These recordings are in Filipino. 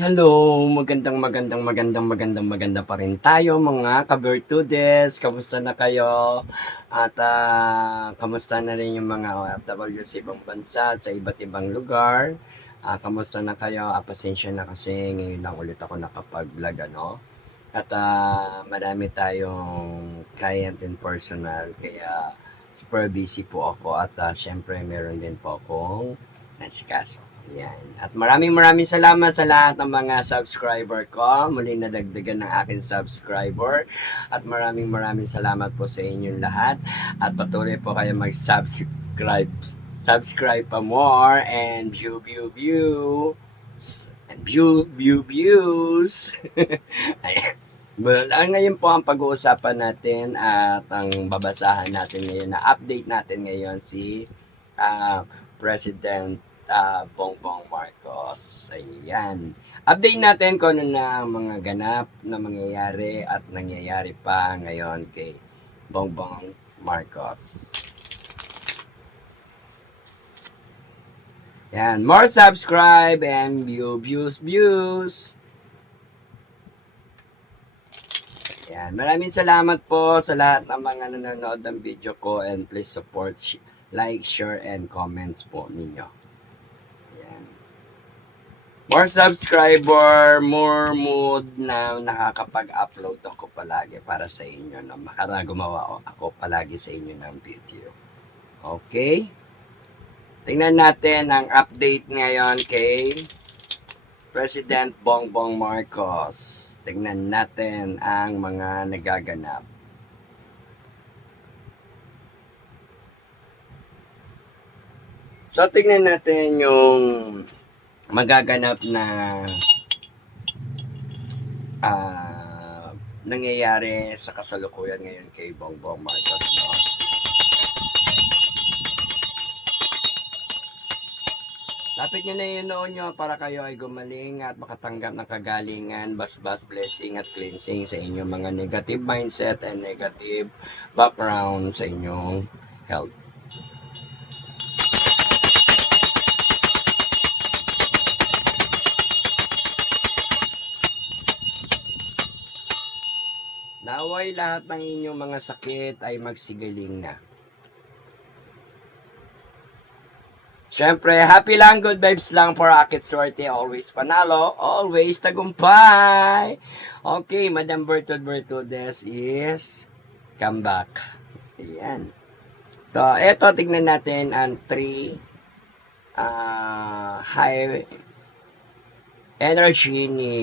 Hello, maganda pa rin tayo mga ka-Bertudes. Kamusta na kayo? At kamusta na rin yung mga OFW sa ibang bansa at sa iba't ibang lugar? Kamusta na kayo? Pasensya na kasi ngayon lang ulit ako nakapag-vlog, ano? At marami tayong client and personal, kaya super busy po ako at syempre meron din po akong nasikaso. Yan. At maraming salamat sa lahat ng mga subscriber ko. Muli nadagdagan ng aking subscriber. At maraming salamat po sa inyong lahat. At patuloy po kayo mag-subscribe. Subscribe pa more and view. And views. Ayan. Well, ngayon po ang pag-uusapan natin at ang babasahan natin ngayon na update natin ngayon si President Bongbong Marcos. Ayan. Update natin kung ano na ang mga ganap na mangyayari at nangyayari pa ngayon kay Bongbong Marcos. Yan. More subscribe and views. Yan. Maraming salamat po sa lahat ng mga nanonood ng video ko and please support, like, share, and comments po ninyo. Yan. More subscriber, more mood na nakakapag-upload ako palagi para sa inyo. No? Gumawa ako palagi sa inyo ng video. Okay? Tingnan natin ang update ngayon kay President Bongbong Marcos. Tingnan natin ang mga nagaganap. So, tingnan natin yung magaganap na nangyayari sa kasalukuyan ngayon kay Bongbong Marcos. No? Lapit nyo na yung noon nyo para kayo ay gumaling at makatanggap ng kagalingan, basbas, blessing at cleansing sa inyong mga negative mindset and negative background sa inyong health. Naway lahat ng inyong mga sakit ay magsigaling na. Siyempre, happy lang, good vibes lang for Akit Swerte. Always panalo, always tagumpay. Okay, Madam Bertudes is come back. Ayan. So, eto, tignan natin ang 3 high energy ni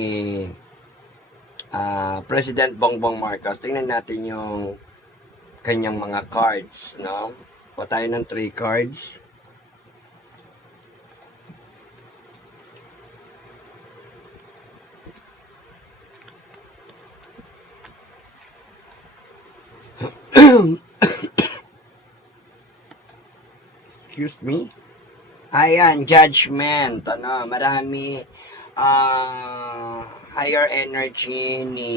President Bongbong Marcos. Tingnan natin yung kanyang mga cards, no? O tayo ng 3 cards. Excuse me. Ayan, judgment. Ano, marami higher energy ni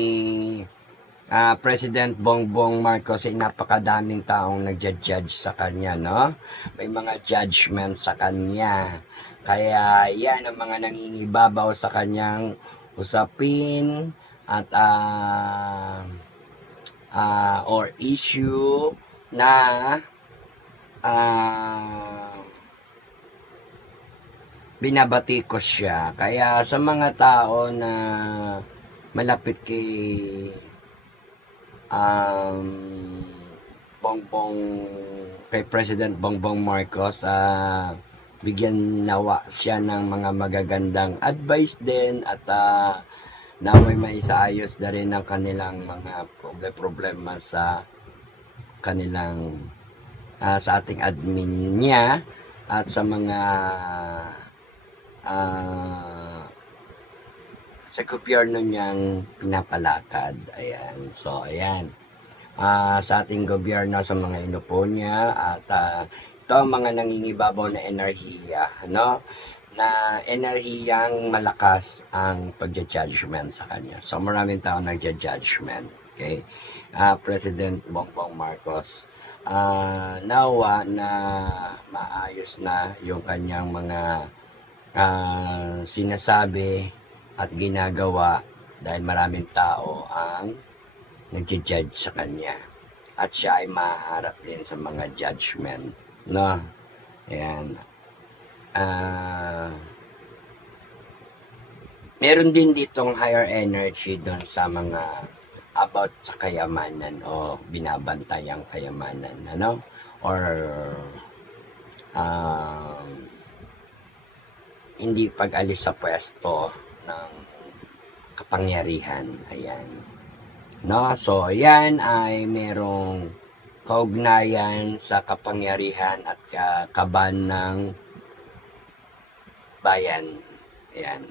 President Bongbong Marcos ay napakadaming taong nagja-judge sa kanya, no? May mga judgment sa kanya. Kaya yan ang mga nangingibabaw sa kanyang usapin at or issue na binabatikos siya. Kaya sa mga tao na malapit kay kay President Bongbong Marcos, bigyan nawa siya ng mga magagandang advice din at naway maisaayos na rin ang kanilang mga problema sa kanilang sa ating admin niya at sa mga sa gobyerno niyang pinapalakad. Ayan. So, ayan. Sa ating gobyerno, sa mga inupo niya at ito ang mga nangingibabaw na enerhiya, no? Na enerhiyang malakas ang pagja-judgment sa kanya. So, maraming tao nagja-judgment. Okay? President Bongbong Marcos, nawa na maayos na yung kanyang mga sinasabi at ginagawa dahil maraming tao ang nagja-judge sa kanya. At siya ay maharap din sa mga judgment. No? Ayan. Meron din ditong higher energy doon sa mga about sa kayamanan o binabantayang kayamanan. Ano? Or hindi pag-alis sa pwesto ng kapangyarihan. Ayan. No? So, yan ay merong kaugnayan sa kapangyarihan at kaban ng bayan. Ayan.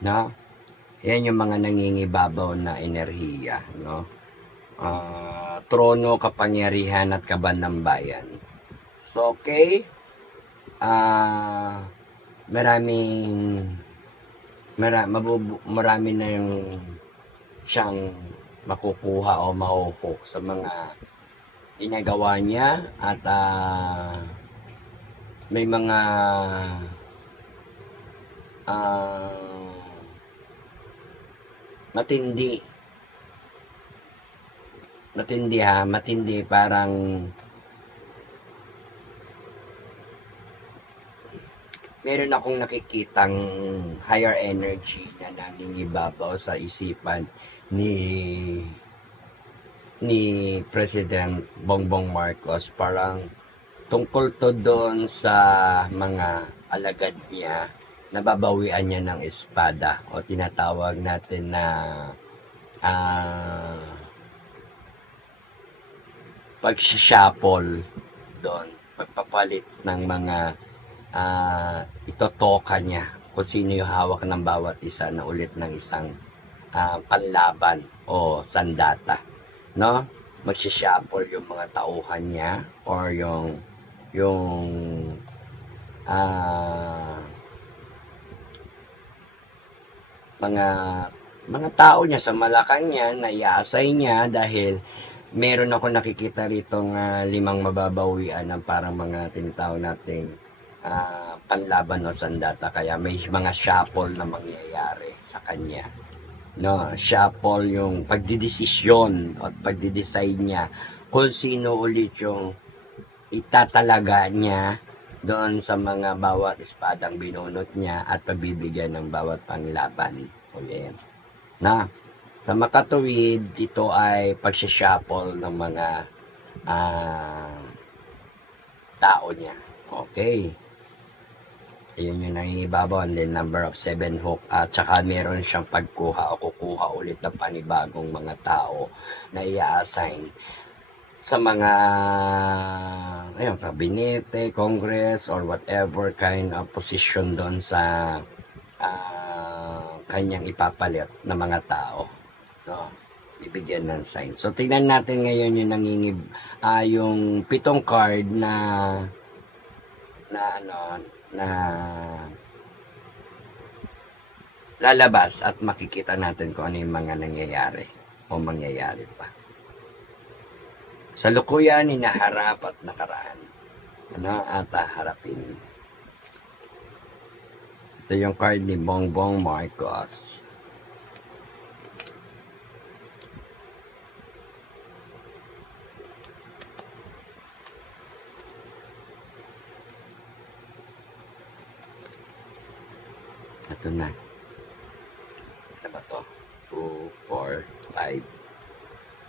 No? Yan yung mga nangingibabaw na enerhiya. No? Trono, kapangyarihan at kaban ng bayan. So, okay. Marami na yung siyang makukuha o mahuhok sa mga ginagawa niya at may mga matindi parang meron akong nakikitang higher energy na nangingibabaw sa isipan ni President Bongbong Marcos, parang tungkol to doon sa mga alagad niya, nababawian niya ng espada o tinatawag natin na pagsishapol doon, pagpapalit ng mga itotoka niya kung sino yung hawak ng bawat isa na ulit ng isang panlaban o sandata, no? Magsishapol yung mga tauhan niya or yung mga tao niya sa Malacanang na iasay niya dahil meron ako nakikita rito ng 5 mababawian ng parang mga tinatawag nating panlaban o sandata, kaya may mga shuffle na mangyayari sa kanya, no? Shuffle yung pagdidesisyon at pagdidesign niya kung sino ulit yung itatalaga niya doon sa mga bawat espadang binunot niya at pagbibigyan ng bawat panlaban. Okay. Na sa makatuwid, ito ay pagsishuffle ng mga tao niya. Okay. Ayun yung nangingibabaw, and then number of 7 hook, at saka meron siyang pagkuha o kukuha ulit ng panibagong mga tao na i-assign sa mga kabinete, congress, or whatever kind of position doon sa kanyang ipapalit na mga tao, no? Ibigyan ng sign. So tingnan natin ngayon yung yung 7 card na lalabas at makikita natin kung ano yung mga nangyayari o mangyayari pa. Sa lukuyan, hinaharap at nakaraan. At harapin. Ito yung card ni Bongbong Marcos. Ito na. Ano ba to? 2, 4, 5,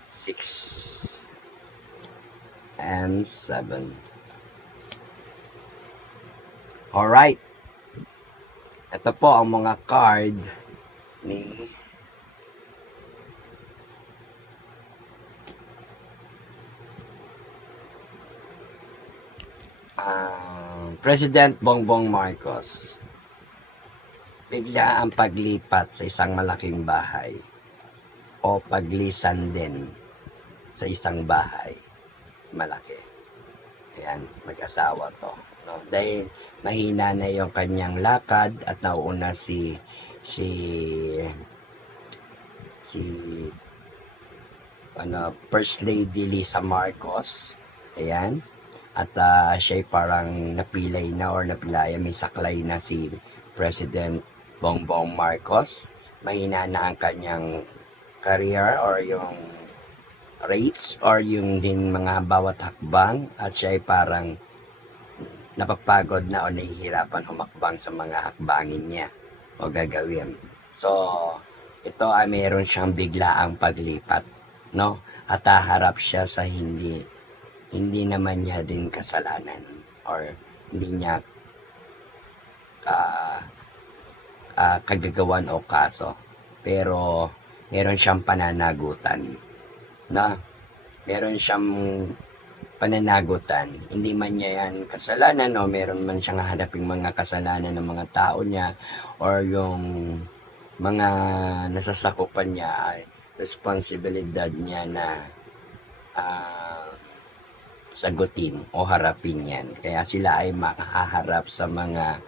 6, and 7. Alright. Ito po ang mga card ni President Bongbong Marcos. Bigla ang paglipat sa isang malaking bahay o paglisan din sa isang bahay malaki. Ayan, mag-asawa to, no? Dahil mahina na yung kanyang lakad at nauuna si First Lady Lisa Marcos. Ayan. At siya'y parang napilay na or napilaya, may saklay na si President Bongbong Marcos. Mahina na ang kanyang career or yung rates or yung din mga bawat hakbang at siya ay parang napapagod na o nahihirapan humakbang sa mga hakbangin niya o gagawin. So, ito ay mayroon siyang biglaang paglipat, no? At haharap siya sa hindi naman niya din kasalanan or hindi niya kagagawan o kaso. Pero meron siyang pananagutan, na meron siyang pananagutan. Hindi man niya yan kasalanan o meron man siyang haharaping mga kasalanan ng mga tao niya or yung mga nasasakupan niya ay responsibilidad niya na sagutin o harapin yan. Kaya sila ay makaharap sa mga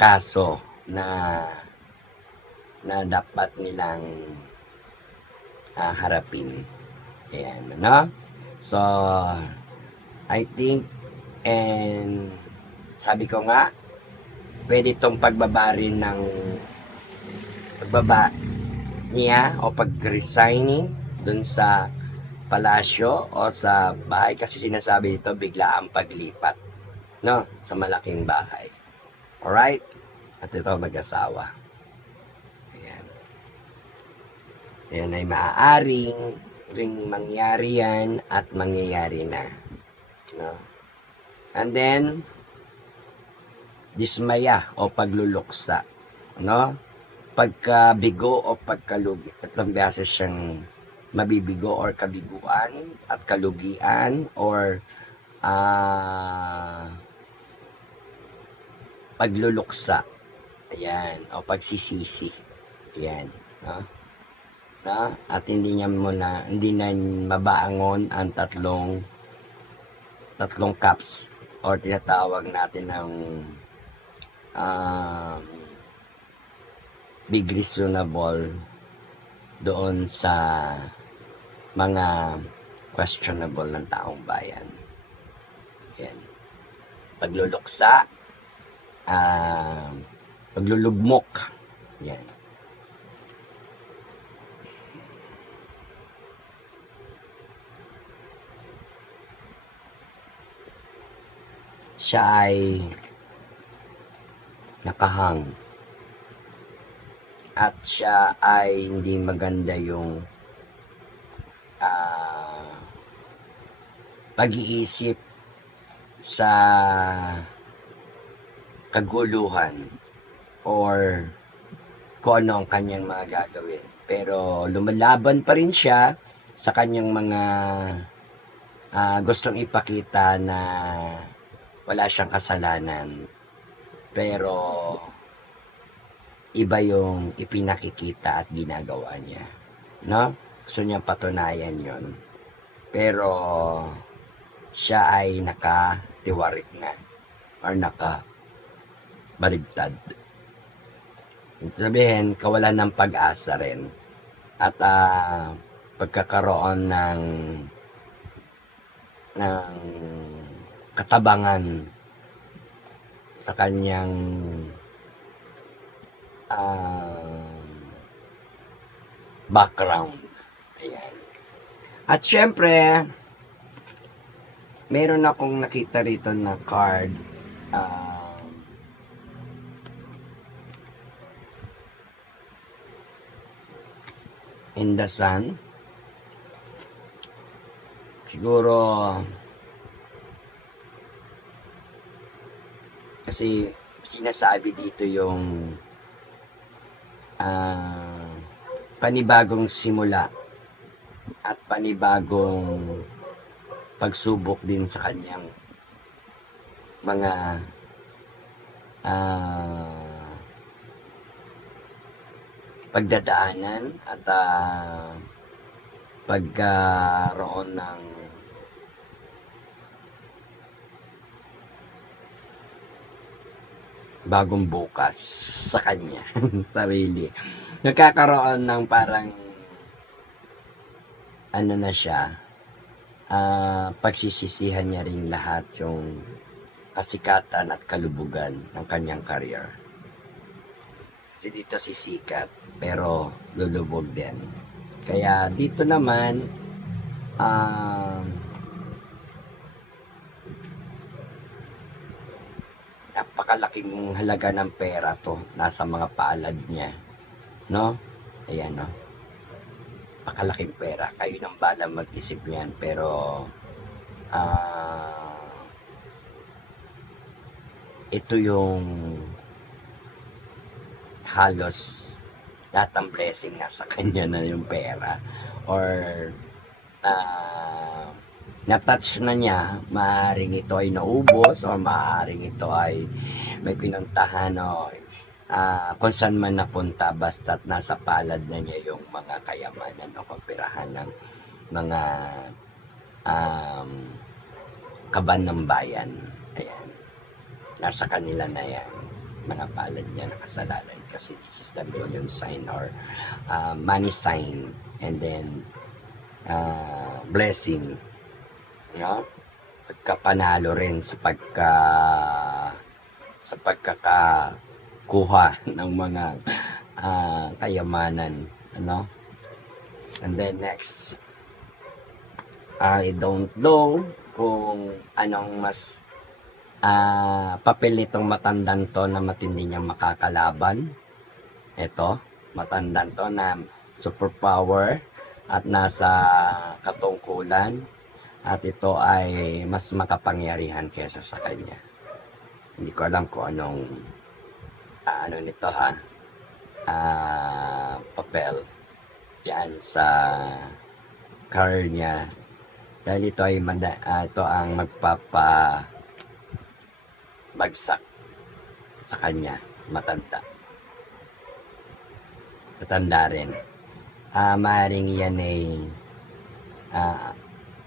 kaso na dapat nilang harapin. Ayan, no? So, I think, and sabi ko nga, pwede itong pagbaba niya o pag-resigning dun sa palasyo o sa bahay kasi sinasabi dito bigla ang paglipat, no, sa malaking bahay. Alright? At ito mag-asawa. Ayan. Ayan ay maaaring ring mangyari yan at mangyayari na, no? And then dismaya o pagluluksa, no? Pagkabigo o pagkalugi. Tatlong beses siyang mabibigo or kabiguan at kalugian or pagluluksa. Ayan. O pagsisisi. Ayan. No? No? At hindi na mabaangon ang tatlong cups or tinatawag natin ng big reasonable doon sa mga questionable ng taong bayan. Yan. Pagluluksa, paglulugmok. Yan. Siya ay nakahang at siya ay hindi maganda yung pag-iisip sa kaguluhan or kung ano ang kanyang mga gagawin. Pero lumalaban pa rin siya sa kanyang mga gustong ipakita na wala siyang kasalanan. Pero iba yung ipinakikita at ginagawa niya, no? Gusto niya patunayan yon. Pero siya ay nakatiwarik na or nakabaligtad. Ito sabihin, kawalan ng pag-asa rin at pagkakaroon ng katabangan sa kanyang background. Ayan. At syempre, meron akong nakita rito na card. In the sun. Siguro, kasi sinasabi dito yung panibagong simula at panibagong pagsubok din sa kanyang mga pagdadaanan at pagkaroon ng bagong bukas sa kanya sarili. Nagkakaroon ng parang ano na siya, pagsisisihan niya rin lahat yung kasikatan at kalubugan ng kanyang career. Kasi dito sisikat, pero lulubog din. Kaya dito naman, napakalaking halaga ng pera to. Nasa mga palad niya. No? Ayan, no? Napakalaking pera. Kayo nang balang mag-isip niyan. Pero, ito yung halos lahat ng blessing nasa kanya na yung pera. Or, na-touch na niya, maaaring ito ay naubos o maaaring ito ay may pinuntahan o kung saan man napunta basta't nasa palad na niya yung mga kayamanan o kapirahan ng mga kaban ng bayan. Ayan. Nasa kanila na yan. Mga palad niya nakasalalay kasi this is the million sign or money sign and then blessing. No? Pagkapanalo rin sa pagkakakuha ng mga kayamanan, ano? And then next, I don't know kung anong mas papel nitong matandang to na matindi niyang makakalaban. Ito, matandang to na superpower at nasa katungkulan. At ito ay mas makapangyarihan kesa sa kanya. Hindi ko alam kung anong ano nito ha. Papel diyan sa card niya. Dahil ito ay ito ang magpapabagsak sa kanya. Matanda. Matanda rin. Maaaring yan ay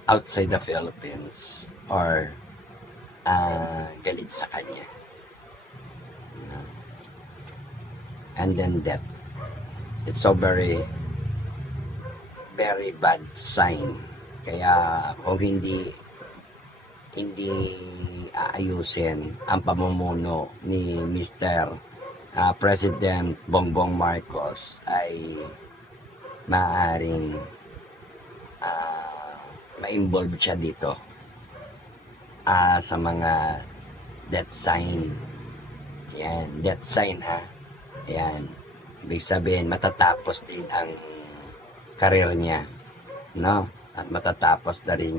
outside the Philippines or galit sa kanya. And then death. It's so very very bad sign. Kaya kung hindi aayusin ang pamumuno ni Mr. President Bongbong Marcos ay maaaring ma-involve siya dito sa mga death sign. Yan, death sign ha. Yan. Ibig sabihin, matatapos din ang career niya. No? At matatapos na rin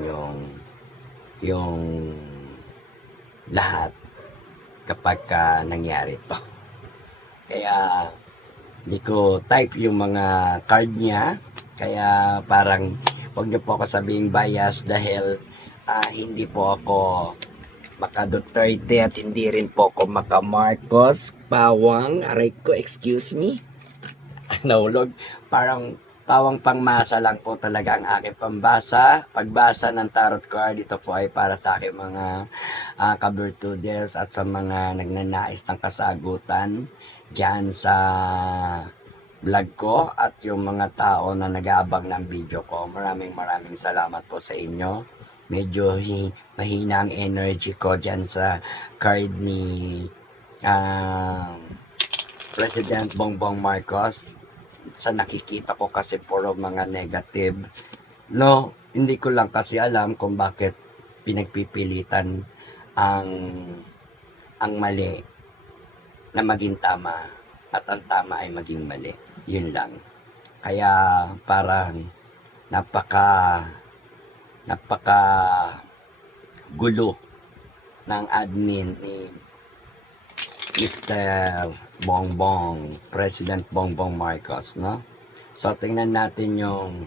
yung lahat kapag nangyari to. Kaya hindi ko type yung mga card niya. Kaya parang huwag niyo po ako sabihing bias dahil hindi po ako maka-Duterte at hindi rin po ako maka-Marcos. Pawang, aray ko, excuse me. Nahulog. Parang pawang pangmasa lang po talaga ang aking pambasa. Pagbasa ng tarot card, ito po ay para sa aking mga kabertudes at sa mga nagnanais ng kasagutan dyan sa vlog ko at yung mga tao na nag-aabang ng video ko. Maraming salamat po sa inyo. Medyo mahina ang energy ko dyan sa card ni President Bongbong Marcos. Sa nakikita ko kasi puro mga negative. No, hindi ko lang kasi alam kung bakit pinagpipilitan ang mali na maging tama at ang tama ay maging mali. Yun lang. Kaya parang napaka gulo ng admin ni Mr. Bongbong, President Bongbong Marcos, no? So, tingnan natin yung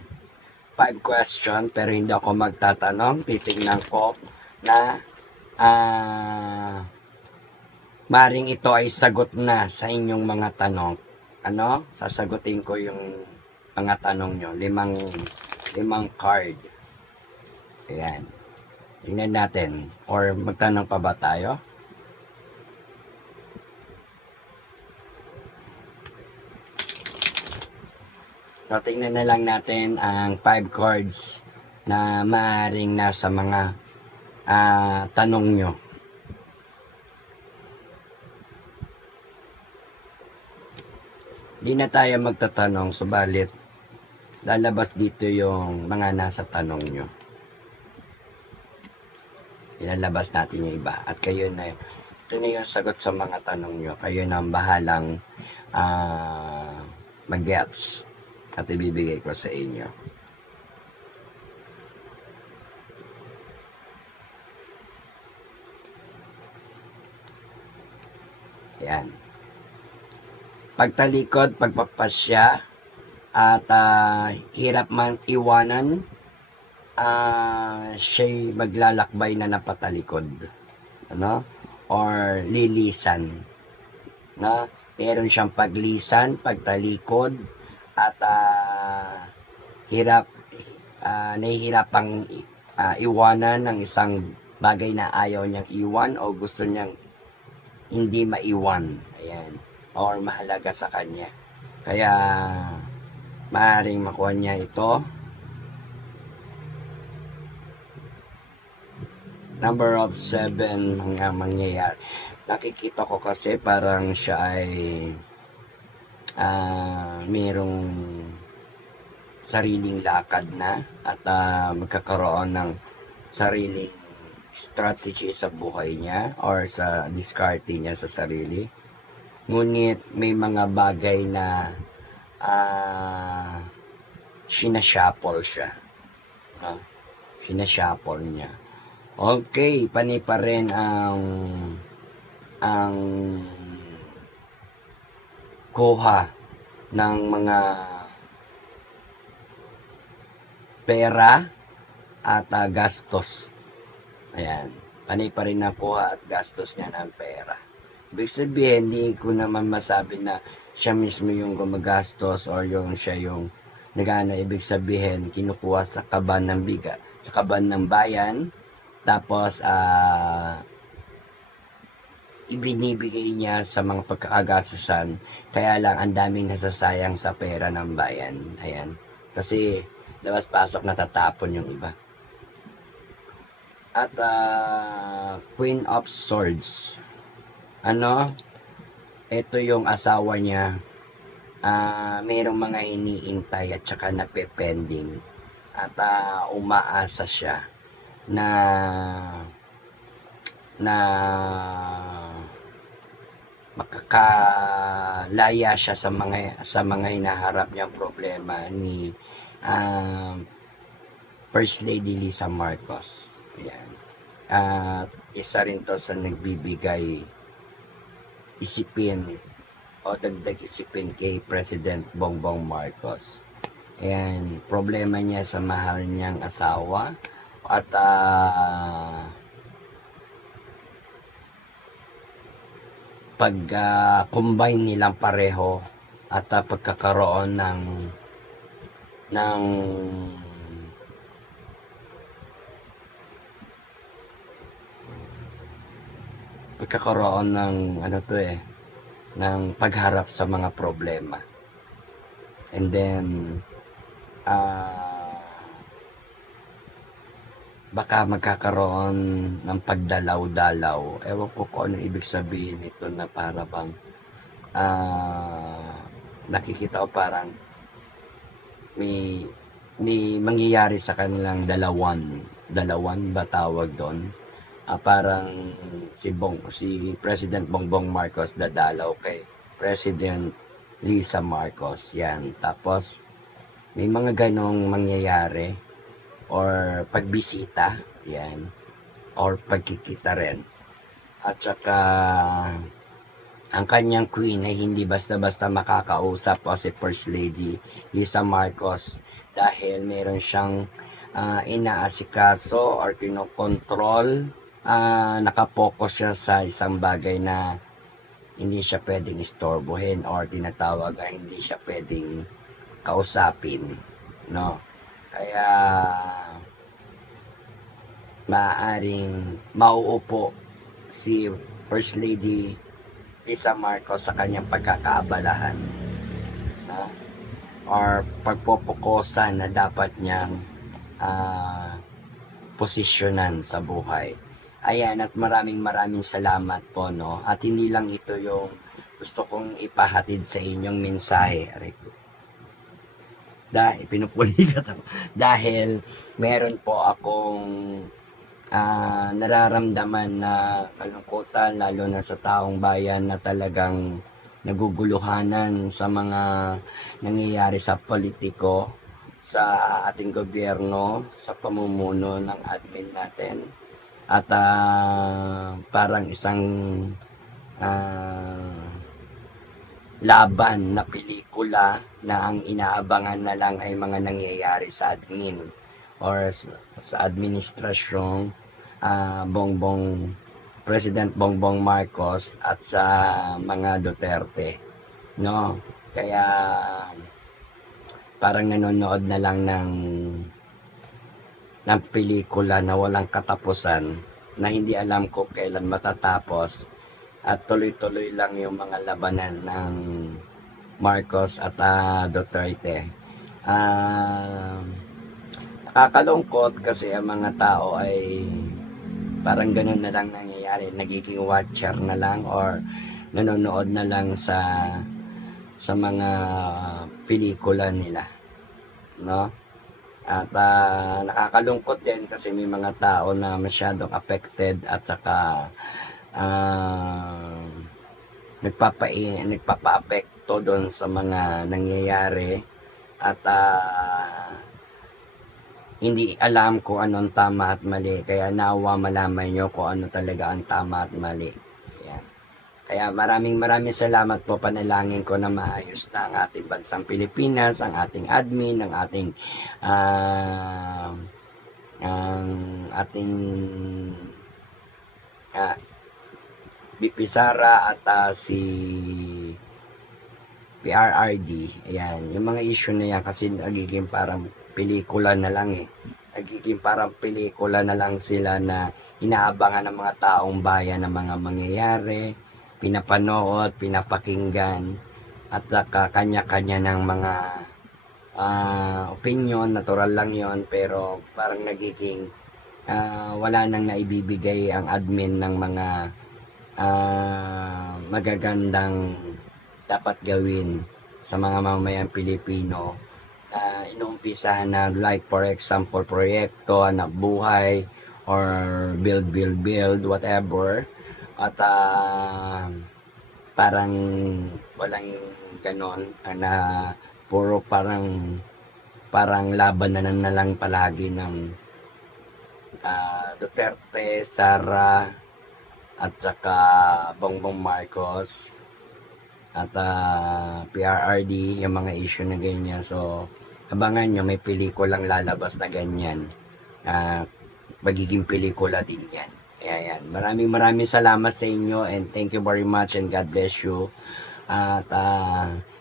5 question, pero hindi ako magtatanong. Titingnan ko na maring ito ay sagot na sa inyong mga tanong. Ano? Sasagutin ko yung mga tanong nyo. Limang card. Ayan. Tingnan natin. Or magtanong pa ba tayo? So, tingnan na lang natin ang 5 cards na maaaring nasa mga tanong nyo. Di na tayo magtatanong, subalit lalabas dito yung mga nasa tanong nyo. Ilalabas natin yung iba. At kayo na, ito na yung sagot sa mga tanong nyo. Kayo na ang bahalang mag-gets at ibibigay ko sa inyo. Ayan. Pagtalikod, pagpapasya, at hirap man iwanan, siya'y maglalakbay na napatalikod. Ano? Or lilisan. No? Meron siyang paglisan, pagtalikod, at nahihirapang iwanan ng isang bagay na ayaw niyang iwan o gusto niyang hindi maiwan. Ayan. Or mahalaga sa kanya. Kaya maaaring makuha niya ito. Number of 7 mga mangyayari. Nakikita ko kasi parang siya ay mayroong sariling lakad na at magkakaroon ng sariling strategy sa buhay niya or sa diskarte niya sa sarili. Ngunit may mga bagay na sinashuffle siya. Sinashuffle niya. Okay, panay pa rin ang kuha ng mga pera at gastos. Ayan, panay pa rin ang kuha at gastos niya ng pera. Ibig sabihin, hindi ko naman masabi na siya mismo yung gumagastos or yung siya yung nagana. Ibig sabihin, kinukuha sa kaban ng biga, sa kaban ng bayan, tapos ibinibigay niya sa mga pagkakagastusan. Kaya lang ang daming nasasayang sa pera ng bayan. Ayan. Kasi labas-pasok natatapon yung iba. At Queen of Swords. Ito yung asawa niya. Mayroong mga iniintay at saka napepending. At umaasa siya na makakalaya siya sa mga hinaharap niyang problema ni First Lady Lisa Marcos. Ayan. Isa rin to sa nagbibigay isipin o dagdag isipin kay President Bongbong Marcos. Ayan, problema niya sa mahal niyang asawa at pag-combine nilang pareho at pagkakaroon ng ng pagharap sa mga problema. And then baka magkakaroon ng pagdalaw-dalaw. Ewan ko kung ano ibig sabihin nito na para bang nakikita ko parang may mangyayari sa kanilang dalawan ba tawag doon? Parang si President Bongbong Marcos dadalaw kay President Lisa Marcos. Yan. Tapos may mga ganong mangyayari or pagbisita, yan, or pagkikita rin. At saka ang kanyang queen ay hindi basta-basta makakausap o si First Lady Lisa Marcos dahil meron siyang inaasikaso or kinokontrol. Nakapokus siya sa isang bagay na hindi siya pwedeng istorbohin or tinatawag na hindi siya pwedeng kausapin, no? Kaya maaaring mauupo si First Lady Lisa Marcos sa kanyang pagkakaabalahan, no? Or pagpopokosan na dapat niyang posisyonan sa buhay. Ayan, at maraming salamat po, no? At hindi lang ito yung gusto kong ipahatid sa inyong mensahe. Aray ko. Dahil pinupulikat ako. Dahil meron po akong nararamdaman na kalungkutan, lalo na sa taong bayan na talagang naguguluhanan sa mga nangyayari sa politiko, sa ating gobyerno, sa pamumuno ng admin natin. At parang isang laban na pelikula na ang inaabangan na lang ay mga nangyayari sa admin or sa administrasyong President Bongbong Marcos at sa mga Duterte, no? Kaya parang nanonood na lang ng pelikula na walang katapusan, na hindi alam ko kailan matatapos, at tuloy-tuloy lang yung mga labanan ng Marcos at Duterte. Nakakalungkot kasi ang mga tao ay parang ganun na lang nangyayari, nagiging watcher na lang or nanonood na lang sa mga pelikula nila, no? At nakakalungkot din kasi may mga tao na masyadong affected at saka nagpapa-apekto doon sa mga nangyayari at hindi alam kung anong tama at mali. Kaya nawa malaman nyo kung ano talaga ang tama at mali. Ayan. Kaya maraming salamat po. Panalangin ko na maayos na ang ating bansang Pilipinas, ang ating admin, ang ating BP Sara at si PRRD. Ayan, yung mga issue na yan kasi nagiging parang pelikula na lang eh. Nagiging parang pelikula na lang sila na inaabangan ng mga taong bayan ng mga mangyayari, pinapanood, pinapakinggan, at kanya-kanya ng mga opinion, natural lang yon, pero parang nagiging wala nang naibibigay ang admin ng mga magagandang dapat gawin sa mga mamamayang Pilipino na inuumpisahan na, like for example proyekto, anak buhay, or build whatever, at parang walang ganon na puro parang laban na lang palagi ng Duterte, Sara at saka Bongbong Marcos at PRRD, yung mga issue na ganyan. So abangan nyo, may pelikulang lalabas na ganyan. Magiging pelikula din yan. Ayan. Maraming salamat sa inyo, and thank you very much, and God bless you. At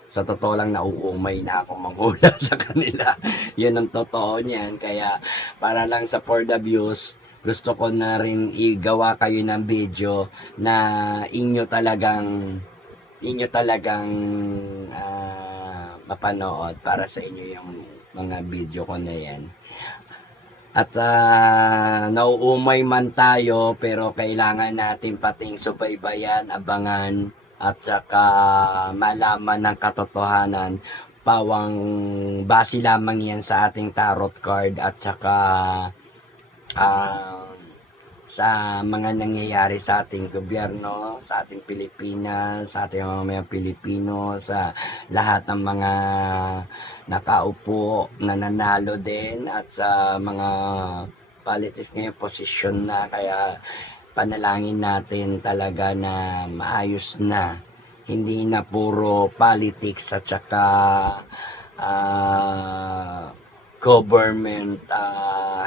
sa totoo lang, nauumay na ako manghula sa kanila. Yun ang totoo niyan. Kaya para lang sa for the views, gusto ko na rin igawa kayo ng video na inyo talagang mapanood para sa inyo yung mga video ko na yan. At nauumay man tayo, pero kailangan natin pating subaybayan, abangan, at saka malaman ng katotohanan. Pawang base lamang yan sa ating tarot card at saka sa mga nangyayari sa ating gobyerno, sa ating Pilipinas, sa ating mga Pilipino, sa lahat ng mga nakaupo, nananalo din, at sa mga politics ngayon, posisyon na. Kaya panalangin natin talaga na maayos na, hindi na puro politics at saka government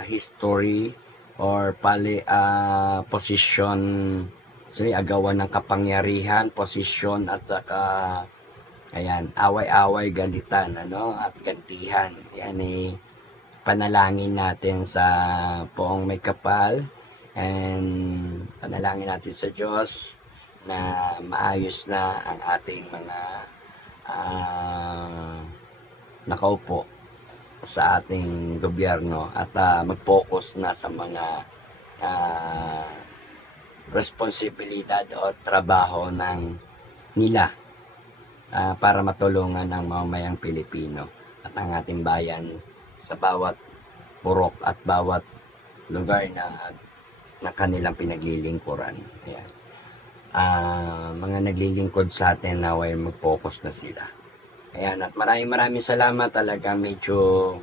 history or posisyon, agawan ng kapangyarihan, posisyon, at saka ayan, away-away, galitan, at gantihan. Yan panalangin natin sa Poong May Kapal, and panalangin natin sa Diyos na maayos na ang ating mga nakaupo sa ating gobyerno, at mag-focus na sa mga responsibilidad o trabaho nila para matulungan ang mamamayang Pilipino at ang ating bayan sa bawat purok at bawat lugar na kanilang pinaglilingkuran. Ayan. Mga naglilingkod sa atin, naway mag-focus na sila. Ayan, at maraming salamat talaga. Medyo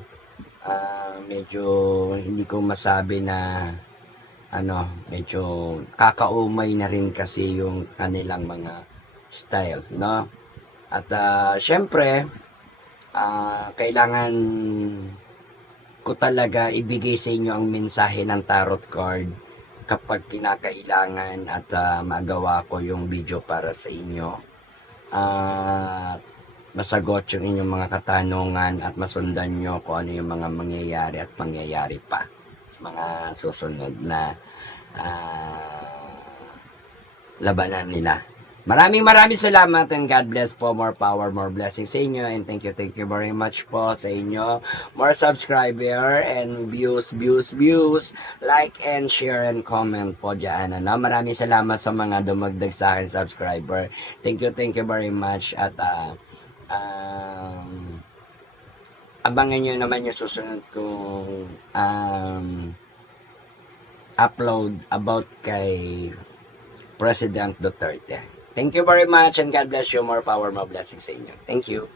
hindi ko masabi na medyo kakaumay na rin kasi yung kanilang mga style, no? At syempre, kailangan ko talaga ibigay sa inyo ang mensahe ng tarot card kapag kinakailangan at magawa ko yung video para sa inyo. Masagot yung inyong mga katanungan at masundan nyo kung ano yung mga mangyayari at mangyayari pa sa mga susunod na labanan nila. Maraming salamat and God bless po. More power, more blessings sa inyo, and thank you very much po sa inyo. More subscriber and views. Like and share and comment po dyan. Maraming salamat sa mga dumagdag sa akin subscriber. Thank you very much. At abangan nyo naman yung susunod kong upload about kay President Duterte. Thank you very much and God bless you. More power, more blessings sa inyo. Thank you.